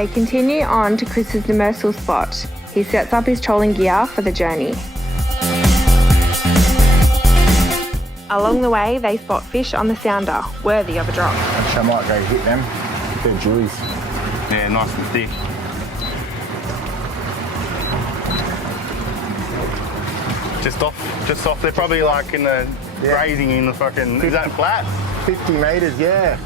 They continue on to Chris's Demersal spot. He sets up his trolling gear for the journey. Along the way, they spot fish on the sounder, worthy of a drop. I might go hit them. They're jewies. Yeah, nice and thick. Just off. They're probably like in the grazing in the fucking. Is that flat? 50 metres, yeah.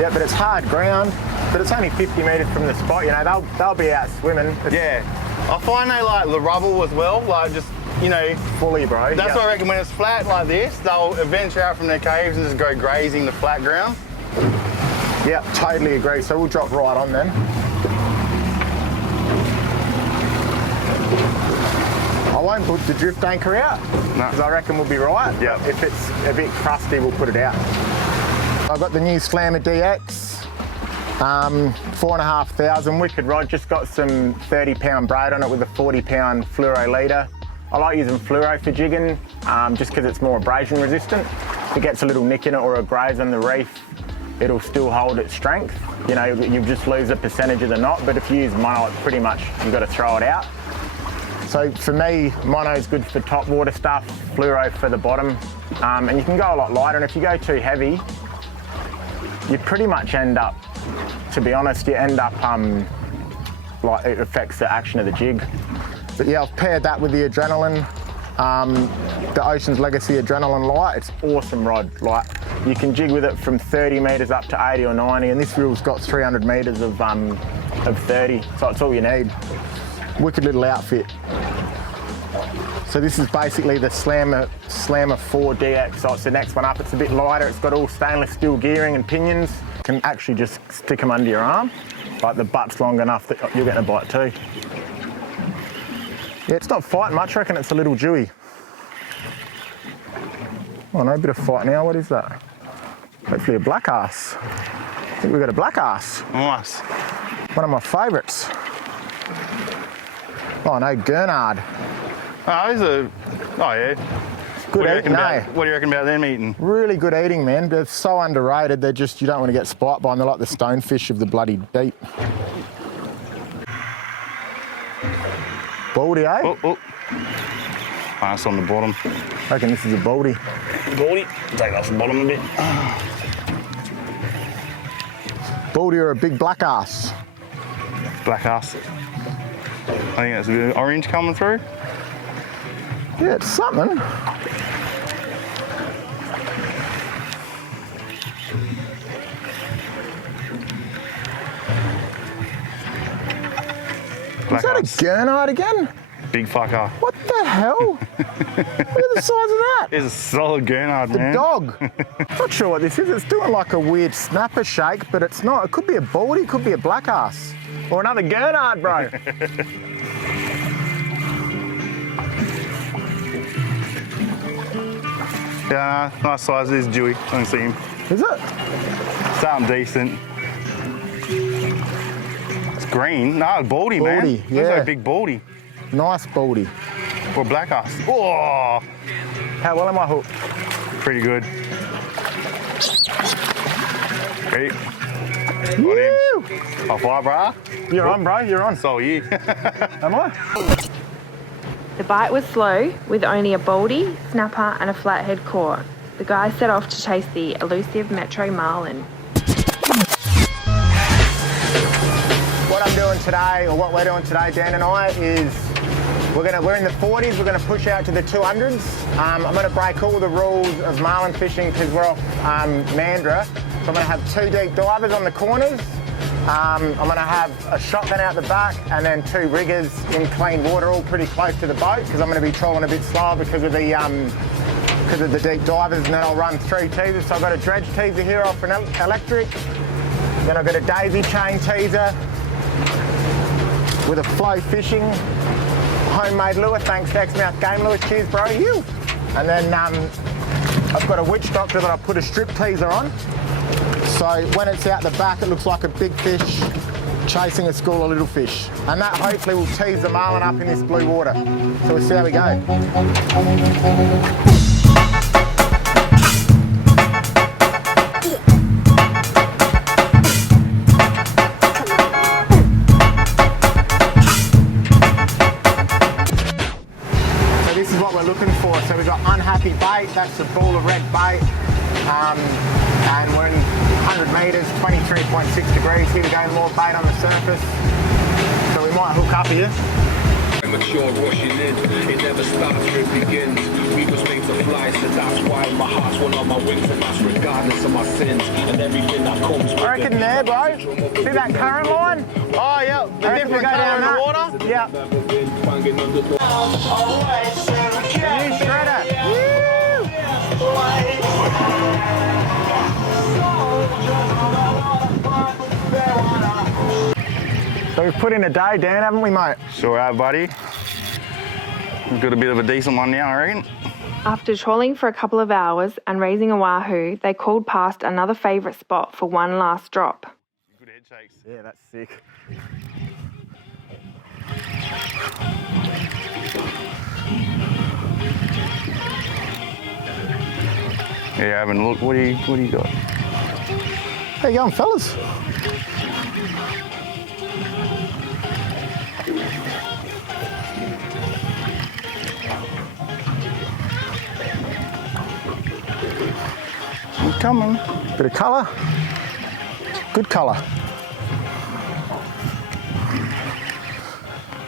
Yeah, but it's hard ground. But it's only 50 metres from the spot. You know, they'll be out swimming. Yeah. I find they like the rubble as well. Like just, you know, fully, bro. That's what I reckon. When it's flat like this, they'll venture out from their caves and just go grazing the flat ground. Yeah, totally agree. So we'll drop right on then. I won't put the drift anchor out, because I reckon we'll be right. Yeah. If it's a bit crusty, we'll put it out. I've got the new Slammer DX, 4,500 wicked rod, just got some 30-pound braid on it with a 40-pound fluoro leader. I like using fluoro for jigging, just because it's more abrasion resistant. If it gets a little nick in it or a graze on the reef, it'll still hold its strength. You know, you just lose a percentage of the knot, but if you use mono, pretty much you've got to throw it out. So for me, mono is good for top water stuff, fluoro for the bottom, and you can go a lot lighter, and if you go too heavy, you pretty much end up, to be honest, you end up, like it affects the action of the jig. But yeah, I've paired that with the Adrenaline, the Ocean's Legacy Adrenaline Light. It's awesome rod. Like, you can jig with it from 30 metres up to 80 or 90, and this reel's got 300 metres of 30, so it's all you need. Wicked little outfit. So this is basically the Slammer 4 DX, so it's the next one up. It's a bit lighter, it's got all stainless steel gearing and pinions. You can actually just stick them under your arm. Like the butt's long enough that you're getting a bite too. Yeah, it's not fighting much, I reckon it's a little dewy. Oh no, a bit of fight now, what is that? Hopefully a black ass. I think we've got a black ass. Nice. One of my favourites. Oh no, Gurnard. Oh yeah. Good eating, eh? What do you reckon about them eating? Really good eating, man. They're so underrated, they're just, you don't want to get spiked by them. They're like the stonefish of the bloody deep. Baldy, eh? Oh. That's on the bottom. I reckon this is a baldy. Baldy? Take it off the bottom a bit. Baldy or a big black ass? Black ass. I think that's a bit of orange coming through. Yeah, it's something. Is that a Gurnard again? Big fucker. What the hell? Look at the size of that. It's a solid Gurnard, man. The dog. Not sure what this is. It's doing like a weird snapper shake, but it's not. It could be a baldy, it could be a black ass. Or another Gurnard, bro. Yeah, nice size. It is dewy. I can see him. Is it? Something decent. It's green. No, baldy, man. Baldy, yeah. Looks like a big baldy. Nice baldy. Or black ass. Oh! How well am I hooked? Pretty good. Ready? Woo! High five, brah. You're on, bro. You're on. So are you. Am I? The bite was slow, with only a baldy, snapper and a flathead caught. The guys set off to chase the elusive metro marlin. What I'm doing today, or what we're doing today, Dan and I, is we're in the 40s, we're going to push out to the 200s. I'm going to break all the rules of marlin fishing because we're off Mandurah. So I'm going to have 2 deep divers on the corners. I'm going to have a shotgun out the back and then 2 riggers in clean water, all pretty close to the boat because I'm going to be trolling a bit slower because of the deep divers, and then I'll run 3 teasers. So I've got a dredge teaser here off an electric, then I've got a daisy chain teaser with a flow fishing homemade lure, thanks to Exmouth Game Lures. Cheers, bro. You. And then I've got a witch doctor that I put a strip teaser on. So when it's out the back, it looks like a big fish chasing a school of little fish. And that hopefully will tease the marlin up in this blue water. So we'll see how we go. and we're in 100 metres, 23.6 degrees. Here we go, more bait on the surface. So we might hook up here. Mature rushing in, it never stops, it begins. We was made to fly, so that's why my heart's one on my wings, and that's regardless of my sins and everything that comes with I reckon it. there, bro. See that current line? Oh, yeah, the I reckon we different go colour down in the that. water. Yeah. You shredder. So we've put in a day, Dan, haven't we, mate? Sure have, buddy. We've got a bit of a decent one now, I reckon. After trawling for a couple of hours and raising a wahoo, they called past another favourite spot for one last drop. Good head shakes. Yeah, that's sick. Yeah, having a look. What do you got? How you going, fellas? Coming. Bit of colour. Good colour.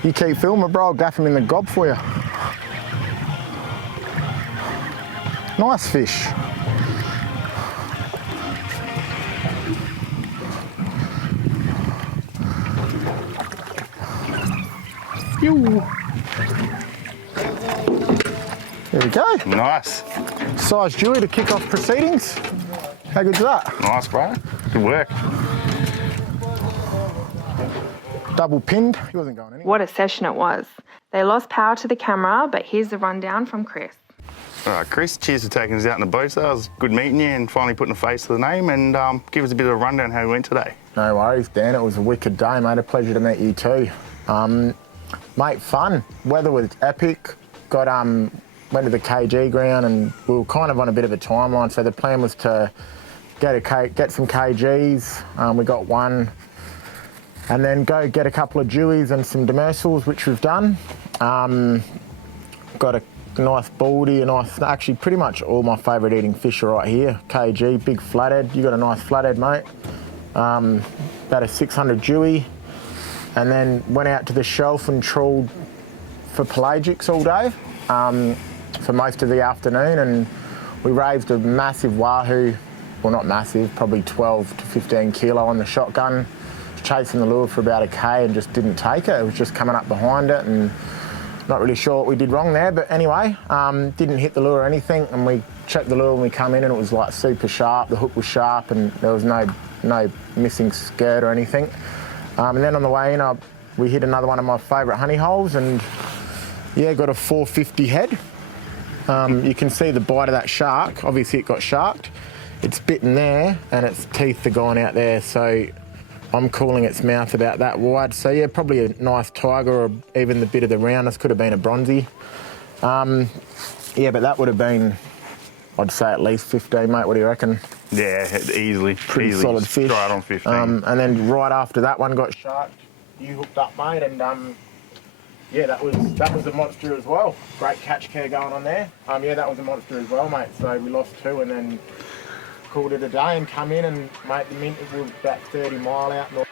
You keep filming, bro. I'll gaff him in the gob for you. Nice fish. Yoo. There we go. Nice. Size Dewey to kick off proceedings. How good's that? Nice, bro. Good work. Double pinned. He wasn't going anywhere. What a session it was. They lost power to the camera, but here's the rundown from Chris. All right, Chris, cheers for taking us out in the boat. That was good meeting you and finally putting a face to the name, and give us a bit of a rundown how we went today. No worries, Dan. It was a wicked day, mate. A pleasure to meet you too. Mate, fun. Weather was epic. Went to the KG ground, and we were kind of on a bit of a timeline. So the plan was to get some KGs. We got one, and then go get a couple of Deweys and some Demersals, which we've done. Got a nice baldy, actually pretty much all my favourite eating fish are right here. KG, big flathead. You got a nice flathead, mate. About a 600 Dewey. And then went out to the shelf and trawled for pelagics all day for most of the afternoon, and we raised a massive wahoo, well not massive, probably 12 to 15 kilo on the shotgun, chasing the lure for about a K and just didn't take it. It was just coming up behind it, and not really sure what we did wrong there, but anyway, didn't hit the lure or anything, and we checked the lure when we come in and it was like super sharp, the hook was sharp and there was no missing skirt or anything. And then on the way in, we hit another one of my favourite honey holes, and yeah, got a 450 head. You can see the bite of that shark. Obviously it got sharked. It's bitten there and its teeth are gone out there, so I'm calling its mouth about that wide. So yeah, probably a nice tiger, or even the bit of the roundness could have been a bronzy. Yeah, but that would have been, I'd say at least 15, mate. What do you reckon? Yeah, easily. Pretty solid fish. Right on 15. And then right after that one got sharked, you hooked up, mate, and yeah, that was a monster as well. Great catch care going on there. Yeah, that was a monster as well, mate. So we lost two and then called it a day and come in and, mate, the mint was about 30 mile out north.